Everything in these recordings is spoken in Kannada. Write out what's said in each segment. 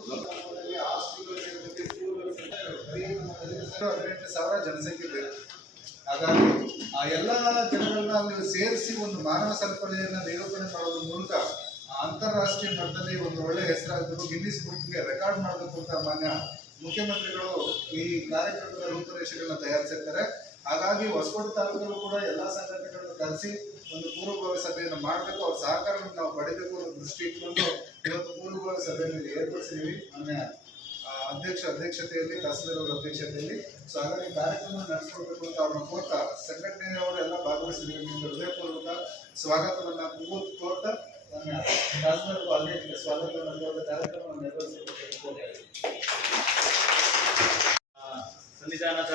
18,000 ಜನಸಂಖ್ಯೆ ಬೇಕು. ಹಾಗಾಗಿ ಆ ಎಲ್ಲ ಜನಗಳನ್ನ ಅಲ್ಲಿ ಸೇರಿಸಿ ಒಂದು ಮಾನವ ಸರಪಳಿಯನ್ನು ನಿರೂಪಣೆ ಮಾಡೋದ್ರ ಮೂಲಕ ಅಂತಾರಾಷ್ಟ್ರೀಯ ಮಟ್ಟದಲ್ಲಿ ಒಂದು ಒಳ್ಳೆ ಹೆಸರಾಗಬೇಕು, ಗಿನ್ನಿಸ್ ಬುಕ್ಗೆ ರೆಕಾರ್ಡ್ ಮಾಡಬೇಕು ಅಂತ ಮಾನ್ಯ ಮುಖ್ಯಮಂತ್ರಿಗಳು ಈ ಕಾರ್ಯಕ್ರಮದ ರೂಪುರೇಷೆಗಳನ್ನ ತಯಾರಿಸಿರ್ತಾರೆ. ಹಾಗಾಗಿ ಹೊಸಕೋಟೆ ತಾಲೂಕಲ್ಲೂ ಕೂಡ ಎಲ್ಲ ಸಂಘಟನೆಗಳನ್ನು ಕರೆಸಿ ಒಂದು ಪೂರ್ವಭಾವಿ ಸಭೆಯನ್ನು ಮಾಡಬೇಕು, ಅವ್ರ ಸಹಕಾರವನ್ನು ನಾವು ಪಡಿಬೇಕು ಅನ್ನೋ ದೃಷ್ಟಿ ಇಟ್ಕೊಂಡು ಇವತ್ತು ಪೂರ್ವಭಾವಿ ಸಭೆಯನ್ನು ಏರ್ಪಡಿಸಿದ್ದೀವಿ. ಮಾನ್ಯ ಅಧ್ಯಕ್ಷತೆಯಲ್ಲಿ ತಹಸೀಲ್ದಾರ್ ಅವರ ಅಧ್ಯಕ್ಷತೆಯಲ್ಲಿ. ಸೊ ಹಾಗಾಗಿ ಕಾರ್ಯಕ್ರಮ ನಡೆಸ್ಕೊಳ್ಬೇಕು ಅಂತ ಅವ್ರನ್ನ ಕೋರ್ತಾ ಸಂಘಟನೆಯವರೆಲ್ಲ ಭಾಗವಹಿಸಿದ್ದೀವಿ. ನಿಮ್ಗೆ ಹೃದಯಪೂರ್ವಕ ಸ್ವಾಗತವನ್ನು ಕೋರ್ತಾ ಮಾನ್ಯ ತಹಸೀಲ್ದಾರ್ ಅಧ್ಯಕ್ಷ ಸ್ವಾಗತವನ್ನು ಕೋರ್ತಾ ಕಾರ್ಯಕ್ರಮವನ್ನು ನಿರ್ವಹಿಸಬೇಕು. ಸಂವಿಧಾನದ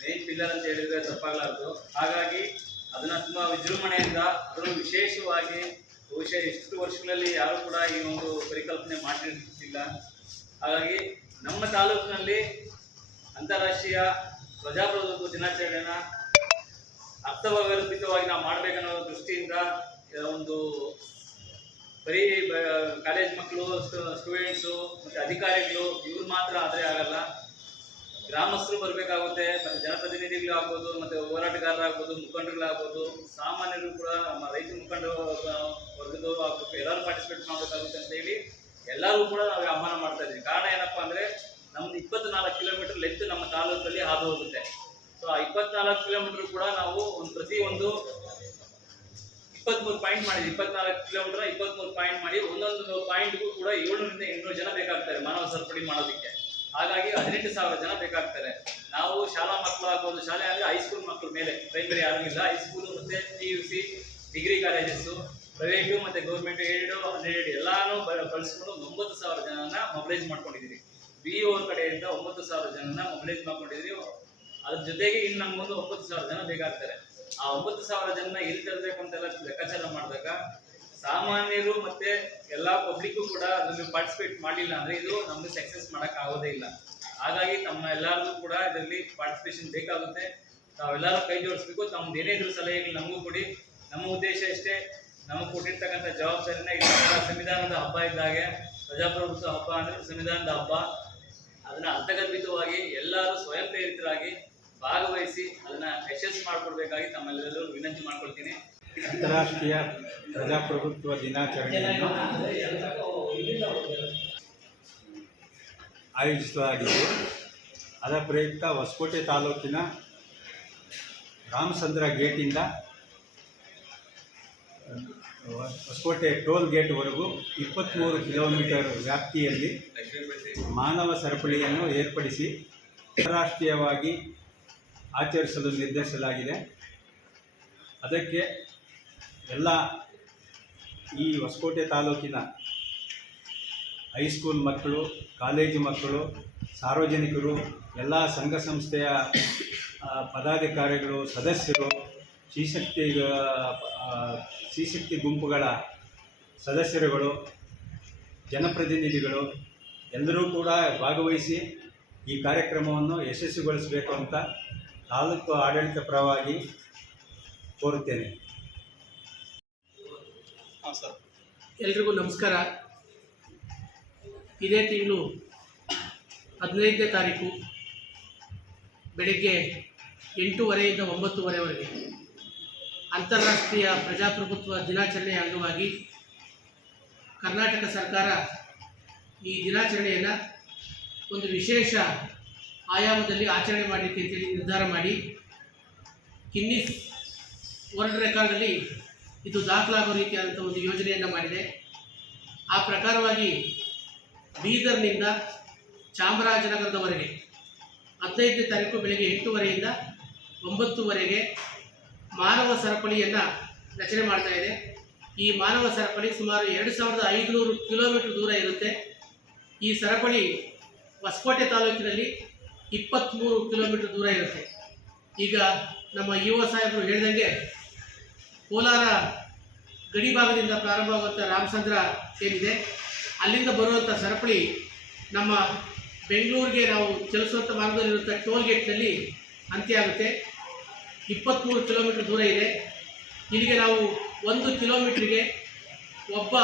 ಮೇನ್ ಪಿಲ್ಲರ್ ಅಂತ ಹೇಳಿದ್ರೆ ತಪ್ಪಾಗಲಾರದು. ಹಾಗಾಗಿ ಅದನ್ನ ತುಂಬಾ ವಿಜೃಂಭಣೆಯಿಂದ ಅದರಲ್ಲೂ ವಿಶೇಷವಾಗಿ ಬಹುಶಃ ಎಷ್ಟು ವರ್ಷಗಳಲ್ಲಿ ಯಾರು ಕೂಡ ಈ ಒಂದು ಪರಿಕಲ್ಪನೆ ಮಾಡಿರ್ತಿಲ್ಲ. ಹಾಗಾಗಿ ನಮ್ಮ ತಾಲೂಕಿನಲ್ಲಿ ಅಂತಾರಾಷ್ಟ್ರೀಯ ಪ್ರಜಾಪ್ರಭುತ್ವ ದಿನಾಚರಣೆನ ಅರ್ಥಗರ್ಭಿತವಾಗಿ ನಾವು ಮಾಡಬೇಕನ್ನೋ ದೃಷ್ಟಿಯಿಂದ ಒಂದು ಬರೀ ಕಾಲೇಜ್ ಮಕ್ಕಳು, ಸ್ಟೂಡೆಂಟ್ಸು ಮತ್ತು ಅಧಿಕಾರಿಗಳು ಇವ್ರು ಮಾತ್ರ ಆದರೆ ಆಗಲ್ಲ. ಗ್ರಾಮಸ್ಥರು ಬರಬೇಕಾಗುತ್ತೆ, ಮತ್ತು ಜನಪ್ರತಿನಿಧಿಗಳು ಆಗ್ಬೋದು, ಮತ್ತು ಹೋರಾಟಗಾರರಾಗ್ಬೋದು, ಮುಖಂಡರುಗಳಾಗ್ಬೋದು, ಸಾಮಾನ್ಯರು ಕೂಡ ನಮ್ಮ ರೈತ ಮುಖಂಡರು ವರ್ಗದವರು ಆಗ್ಬೇಕು, ಎಲ್ಲರೂ ಪಾರ್ಟಿಸಿಪೇಟ್ ಮಾಡಬೇಕಾಗುತ್ತೆ ಅಂತ ಹೇಳಿ ಎಲ್ಲರೂ ಕೂಡ ನಾವು ಆಹ್ವಾನ ಮಾಡ್ತಾ ಇದ್ದೀವಿ. ಕಾರಣ ಏನಪ್ಪಾ ಅಂದರೆ ನಮ್ದು 24 ಕಿಲೋಮೀಟರ್ ಲೆಂತ್ ನಮ್ಮ ತಾಲೂಕಲ್ಲಿ ಹಾದು ಹೋಗುತ್ತೆ. ಸೊ ಆ 24 ಕಿಲೋಮೀಟರ್ ಕೂಡ ನಾವು ಪ್ರತಿ ಒಂದು 23 ಪಾಯಿಂಟ್ ಮಾಡಿದ್ವಿ. 24 ಕಿಲೋಮೀಟರ್ 23 ಪಾಯಿಂಟ್ ಮಾಡಿ ಒಂದೊಂದು ಪಾಯಿಂಟ್ಗೂ ಕೂಡ 700 ರಿಂದ 800 ಜನ ಬೇಕಾಗ್ತಾರೆ ಮಾನವ ಸರಪಳಿ ಮಾಡೋದಕ್ಕೆ. ಹಾಗಾಗಿ 18,000 ಜನ ಬೇಕಾಗ್ತಾರೆ. ನಾವು ಶಾಲಾ ಮಕ್ಕಳು ಆಗ್ಬೋದು, ಶಾಲೆ ಅಂದರೆ ಹೈಸ್ಕೂಲ್ ಮಕ್ಕಳು ಮೇಲೆ, ಪ್ರೈಮರಿ ಯಾರೂ ಇಲ್ಲ, ಹೈಸ್ಕೂಲು ಮತ್ತು PUC ಡಿಗ್ರಿ ಕಾಲೇಜಸ್ಸು, ಪ್ರೈವೇಟು ಮತ್ತು ಗೌರ್ಮೆಂಟ್ ಏಡೆಡು ಅನ್ಎಡೆಡ್ ಎಲ್ಲಾನು ಬಳಸ್ಕೊಂಡು 9,000 ಜನನ ಮೊಬಿಲೈಸ್ ಮಾಡ್ಕೊಂಡಿದ್ದೀವಿ. BO ಕಡೆಯಿಂದ 9,000 ಜನನ ಮೊಬಿಲೈಸ್ ಮಾಡ್ಕೊಂಡಿದ್ದೀವಿ. ಅದ್ರ ಜೊತೆಗೆ ಇನ್ನು ನಮಗೊಂದು 9,000 ಜನ ಬೇಕಾಗ್ತಾರೆ. ಆ 9,000 ಜನನ ಎಲ್ಲಿ ತರಬೇಕು ಅಂತೆಲ್ಲ ಲೆಕ್ಕಾಚಾರ ಮಾಡಿದಾಗ ಸಾಮಾನ್ಯರು ಮತ್ತೆ ಎಲ್ಲ ಪಬ್ಲಿಕ್ಕು ಕೂಡ ಅದನ್ನು ಪಾರ್ಟಿಸಿಪೇಟ್ ಮಾಡಲಿಲ್ಲ ಅಂದರೆ ಇದು ನಮಗೆ ಸಕ್ಸಸ್ ಮಾಡೋಕ್ಕಾಗೋದೇ ಇಲ್ಲ. ಹಾಗಾಗಿ ತಮ್ಮ ಎಲ್ಲರಿಗೂ ಕೂಡ ಇದರಲ್ಲಿ ಪಾರ್ಟಿಸಿಪೇಷನ್ ಬೇಕಾಗುತ್ತೆ. ತಾವೆಲ್ಲರೂ ಕೈ ಜೋಡಿಸ್ಬೇಕು. ತಮ್ಮದು ಏನೇ ಇದ್ರು ಸಲಹೆಗಳು ನಮಗೂ ಕೊಡಿ. ನಮ್ಮ ಉದ್ದೇಶ ಇಷ್ಟೇ, ನಮಗೆ ಕೊಟ್ಟಿರ್ತಕ್ಕಂಥ ಜವಾಬ್ದಾರಿನ ಸಂವಿಧಾನದ ಹಬ್ಬ ಇದ್ದಾಗೆ, ಪ್ರಜಾಪ್ರಭುತ್ವ ಹಬ್ಬ ಅಂದರೆ ಸಂವಿಧಾನದ ಹಬ್ಬ, ಅದನ್ನು ಅರ್ಥಗರ್ಭಿತವಾಗಿ ಎಲ್ಲರೂ ಸ್ವಯಂ ಪ್ರೇರಿತರಾಗಿ ಭಾಗವಹಿಸಿ ಅದನ್ನು ಯಶಸ್ಸು ಮಾಡಿಕೊಡ್ಬೇಕಾಗಿ ತಮ್ಮೆಲ್ಲರೂ ವಿನಂತಿ ಮಾಡ್ಕೊಳ್ತೀನಿ. ಅಂತಾರಾಷ್ಟ್ರೀಯ ಪ್ರಜಾಪ್ರಭುತ್ವ ದಿನಾಚರಣೆಯನ್ನು ಆಯೋಜಿಸಲಾಗಿದ್ದು, ಅದರ ಪ್ರಯುಕ್ತ ಹೊಸಕೋಟೆ ತಾಲೂಕಿನ ರಾಮಚಂದ್ರ ಗೇಟಿಂದ ಹೊಸಕೋಟೆ ಟೋಲ್ ಗೇಟ್ವರೆಗೂ 23 ಕಿಲೋಮೀಟರ್ ವ್ಯಾಪ್ತಿಯಲ್ಲಿ ಮಾನವ ಸರಪಳಿಯನ್ನು ಏರ್ಪಡಿಸಿ ಅಂತಾರಾಷ್ಟ್ರೀಯವಾಗಿ ಆಚರಿಸಲು ನಿರ್ಧರಿಸಲಾಗಿದೆ. ಅದಕ್ಕೆ ಎಲ್ಲ ಈ ಹೊಸಕೋಟೆ ತಾಲೂಕಿನ ಹೈಸ್ಕೂಲ್ ಮಕ್ಕಳು, ಕಾಲೇಜು ಮಕ್ಕಳು, ಸಾರ್ವಜನಿಕರು, ಎಲ್ಲ ಸಂಘ ಸಂಸ್ಥೆಯ ಪದಾಧಿಕಾರಿಗಳು, ಸದಸ್ಯರು, ಶ್ರೀಶಕ್ತಿ ಗುಂಪುಗಳ ಸದಸ್ಯರುಗಳು, ಜನಪ್ರತಿನಿಧಿಗಳು ಎಲ್ಲರೂ ಕೂಡ ಭಾಗವಹಿಸಿ ಈ ಕಾರ್ಯಕ್ರಮವನ್ನು ಯಶಸ್ವಿಗೊಳಿಸಬೇಕು ಅಂತ ತಾಲೂಕು ಆಡಳಿತ ಪರವಾಗಿ ಕೋರುತ್ತೇನೆ. ಎಲ್ರಿಗೂ ನಮಸ್ಕಾರ. ಇದೇ ತಿಂಗಳು 15ನೇ ತಾರೀಕು ಬೆಳಗ್ಗೆ 8:30ಯಿಂದ 9:30ವರೆಗೆ ಅಂತಾರಾಷ್ಟ್ರೀಯ ಪ್ರಜಾಪ್ರಭುತ್ವ ದಿನಾಚರಣೆಯ ಅಂಗವಾಗಿ ಕರ್ನಾಟಕ ಸರ್ಕಾರ ಈ ದಿನಾಚರಣೆಯನ್ನು ಒಂದು ವಿಶೇಷ ಆಯಾಮದಲ್ಲಿ ಆಚರಣೆ ಮಾಡಲಿಕ್ಕೆ ಅಂತೇಳಿ ನಿರ್ಧಾರ ಮಾಡಿ ಗಿನ್ನಿಸ್ ವರ್ಲ್ಡ್ ರೆಕಾರ್ಡಲ್ಲಿ ಇದು ದಾಖಲಾಗೋ ರೀತಿಯಾದಂಥ ಒಂದು ಯೋಜನೆಯನ್ನು ಮಾಡಿದೆ. ಆ ಪ್ರಕಾರವಾಗಿ ಬೀದರ್ನಿಂದ ಚಾಮರಾಜನಗರದವರೆಗೆ 15ನೇ ತಾರೀಕು ಬೆಳಗ್ಗೆ 8:30ಯಿಂದ 9:00ವರೆಗೆ ಮಾನವ ಸರಪಳಿಯನ್ನು ರಚನೆ ಮಾಡ್ತಾ ಇದೆ. ಈ ಮಾನವ ಸರಪಳಿ ಸುಮಾರು 2,500 ಕಿಲೋಮೀಟರ್ ದೂರ ಇರುತ್ತೆ. ಈ ಸರಪಳಿ ಹೊಸಕೋಟೆ ತಾಲೂಕಿನಲ್ಲಿ 23 ಕಿಲೋಮೀಟರ್ ದೂರ ಇರುತ್ತೆ. ಈಗ ನಮ್ಮ ಯುವ ಸಾಹೇಬರು ಹೇಳಿದಂಗೆ ಕೋಲಾರ ಗಡಿ ಭಾಗದಿಂದ ಪ್ರಾರಂಭವಾಗುವಂಥ ರಾಮಚಂದ್ರ ಏನಿದೆ ಅಲ್ಲಿಂದ ಬರುವಂಥ ಸರಪಳಿ ನಮ್ಮ ಬೆಂಗಳೂರಿಗೆ ನಾವು ಚಲಿಸುವಂಥ ಮಾರ್ಗದಲ್ಲಿರುವಂಥ ಟೋಲ್ ಗೇಟ್ನಲ್ಲಿ ಅಂತ್ಯ ಆಗುತ್ತೆ. 23 ಕಿಲೋಮೀಟರ್ ದೂರ ಇದೆ. ಇಲ್ಲಿಗೆ ನಾವು 1 ಕಿಲೋಮೀಟ್ರಿಗೆ ಒಬ್ಬ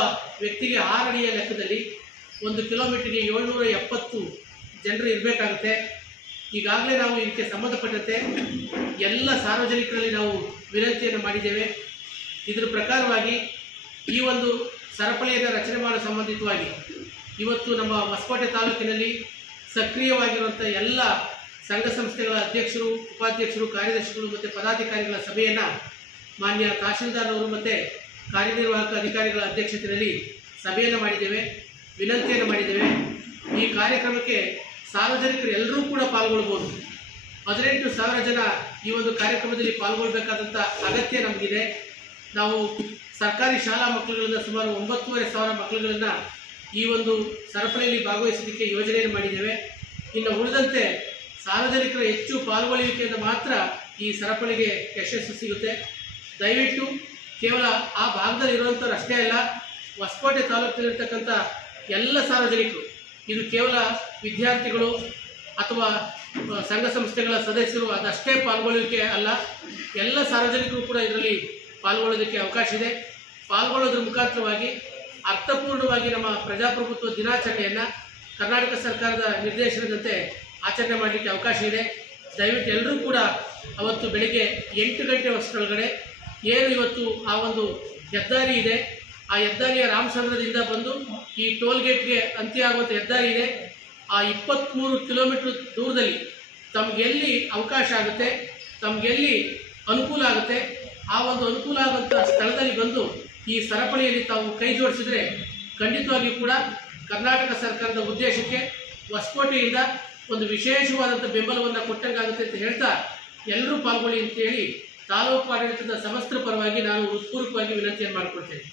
ವ್ಯಕ್ತಿಗೆ 6 ಅಡಿಯ ಲೆಕ್ಕದಲ್ಲಿ 1 ಕಿಲೋಮೀಟರ್ಗೆ 770 ಜನರು ಇರಬೇಕಾಗುತ್ತೆ. ಈಗಾಗಲೇ ನಾವು ಇದಕ್ಕೆ ಸಂಬಂಧಪಟ್ಟಂತೆ ಎಲ್ಲ ಸಾರ್ವಜನಿಕರಲ್ಲಿ ನಾವು ವಿನಂತಿಯನ್ನು ಮಾಡಿದ್ದೇವೆ. ಇದರ ಪ್ರಕಾರವಾಗಿ ಈ ಒಂದು ಸರಪಳಿಯನ್ನು ರಚನೆ ಮಾಡೋ ಸಂಬಂಧಿತವಾಗಿ ಇವತ್ತು ನಮ್ಮ ಹೊಸಕೋಟೆ ತಾಲೂಕಿನಲ್ಲಿ ಸಕ್ರಿಯವಾಗಿರುವಂಥ ಎಲ್ಲ ಸಂಘ ಸಂಸ್ಥೆಗಳ ಅಧ್ಯಕ್ಷರು, ಉಪಾಧ್ಯಕ್ಷರು, ಕಾರ್ಯದರ್ಶಿಗಳು ಮತ್ತು ಪದಾಧಿಕಾರಿಗಳ ಸಭೆಯನ್ನು ಮಾನ್ಯ ತಹಶೀಲ್ದಾರ್ನವರು ಮತ್ತು ಕಾರ್ಯನಿರ್ವಾಹಕ ಅಧಿಕಾರಿಗಳ ಅಧ್ಯಕ್ಷತೆಯಲ್ಲಿ ಸಭೆಯನ್ನು ಮಾಡಿದ್ದೇವೆ, ವಿನಂತಿಯನ್ನು ಮಾಡಿದ್ದೇವೆ. ಈ ಕಾರ್ಯಕ್ರಮಕ್ಕೆ ಸಾರ್ವಜನಿಕರು ಎಲ್ಲರೂ ಕೂಡ ಪಾಲ್ಗೊಳ್ಬೋದು. 18,000 ಜನ ಈ ಒಂದು ಕಾರ್ಯಕ್ರಮದಲ್ಲಿ ಪಾಲ್ಗೊಳ್ಬೇಕಾದಂಥ ಅಗತ್ಯ ನಮಗಿದೆ. ನಾವು ಸರ್ಕಾರಿ ಶಾಲಾ ಮಕ್ಕಳುಗಳಿಂದ ಸುಮಾರು 9,500 ಮಕ್ಕಳುಗಳನ್ನು ಈ ಒಂದು ಸರಪಳಿಯಲ್ಲಿ ಭಾಗವಹಿಸಲಿಕ್ಕೆ ಯೋಜನೆಯನ್ನು ಮಾಡಿದ್ದೇವೆ. ಇನ್ನು ಉಳಿದಂತೆ ಸಾರ್ವಜನಿಕರ ಹೆಚ್ಚು ಪಾಲ್ಗೊಳ್ಳುವಿಕೆಯಿಂದ ಮಾತ್ರ ಈ ಸರಪಳಿಗೆ ಯಶಸ್ಸು ಸಿಗುತ್ತೆ. ದಯವಿಟ್ಟು ಕೇವಲ ಆ ಭಾಗದಲ್ಲಿ ಇರುವಂಥವ್ರು ಅಷ್ಟೇ ಅಲ್ಲ, ಹೊಸಕೋಟೆ ತಾಲೂಕಿನಲ್ಲಿರ್ತಕ್ಕಂಥ ಎಲ್ಲ ಸಾರ್ವಜನಿಕರು, ಇದು ಕೇವಲ ವಿದ್ಯಾರ್ಥಿಗಳು ಅಥವಾ ಸಂಘ ಸಂಸ್ಥೆಗಳ ಸದಸ್ಯರು ಅದಷ್ಟೇ ಪಾಲ್ಗೊಳ್ಳುವಿಕೆ ಅಲ್ಲ, ಎಲ್ಲ ಸಾರ್ವಜನಿಕರು ಕೂಡ ಇದರಲ್ಲಿ ಪಾಲ್ಗೊಳ್ಳೋದಕ್ಕೆ ಅವಕಾಶ ಇದೆ. ಪಾಲ್ಗೊಳ್ಳೋದ್ರ ಮುಖಾಂತರವಾಗಿ ಅರ್ಥಪೂರ್ಣವಾಗಿ ನಮ್ಮ ಪ್ರಜಾಪ್ರಭುತ್ವ ದಿನಾಚರಣೆಯನ್ನು ಕರ್ನಾಟಕ ಸರ್ಕಾರದ ನಿರ್ದೇಶನದಂತೆ ಆಚರಣೆ ಮಾಡಲಿಕ್ಕೆ ಅವಕಾಶ ಇದೆ. ದಯವಿಟ್ಟು ಎಲ್ಲರೂ ಕೂಡ ಅವತ್ತು ಬೆಳಿಗ್ಗೆ 8 ಗಂಟೆ ವರ್ಷದೊಳಗಡೆ ಏನು ಇವತ್ತು ಆ ಒಂದು ಹೆದ್ದಾರಿ ಇದೆ, ಆ ಹೆದ್ದಾರಿಯ ರಾಮಚಂದ್ರದಿಂದ ಬಂದು ಈ ಟೋಲ್ ಗೇಟ್ಗೆ ಅಂತ್ಯ ಆಗುವಂಥ ಹೆದ್ದಾರಿ ಇದೆ, ಆ 23 ಕಿಲೋಮೀಟ್ರ್ ದೂರದಲ್ಲಿ ತಮಗೆಲ್ಲಿ ಅವಕಾಶ ಆಗುತ್ತೆ, ತಮಗೆಲ್ಲಿ ಅನುಕೂಲ ಆಗುತ್ತೆ, ಆ ಒಂದು ಅನುಕೂಲ ಆಗುವಂಥ ಸ್ಥಳದಲ್ಲಿ ಬಂದು ಈ ಸರಪಳಿಯಲ್ಲಿ ತಾವು ಕೈ ಜೋಡಿಸಿದರೆ ಖಂಡಿತವಾಗಿಯೂ ಕೂಡ ಕರ್ನಾಟಕ ಸರ್ಕಾರದ ಉದ್ದೇಶಕ್ಕೆ ಹೊಸಕೋಟೆಯಿಂದ ಒಂದು ವಿಶೇಷವಾದಂಥ ಬೆಂಬಲವನ್ನು ಕೊಟ್ಟಂಗಾಗುತ್ತೆ ಅಂತ ಹೇಳ್ತಾ ಎಲ್ಲರೂ ಪಾಲ್ಗೊಳ್ಳಿ ಅಂತೇಳಿ ತಾಲೂಕು ಆಡಳಿತದ ಸಮಸ್ತ ಪರವಾಗಿ ನಾನು ಹೃತ್ಪೂರ್ವಕವಾಗಿ ವಿನಂತಿಯನ್ನು ಮಾಡಿಕೊಳ್ತೇನೆ.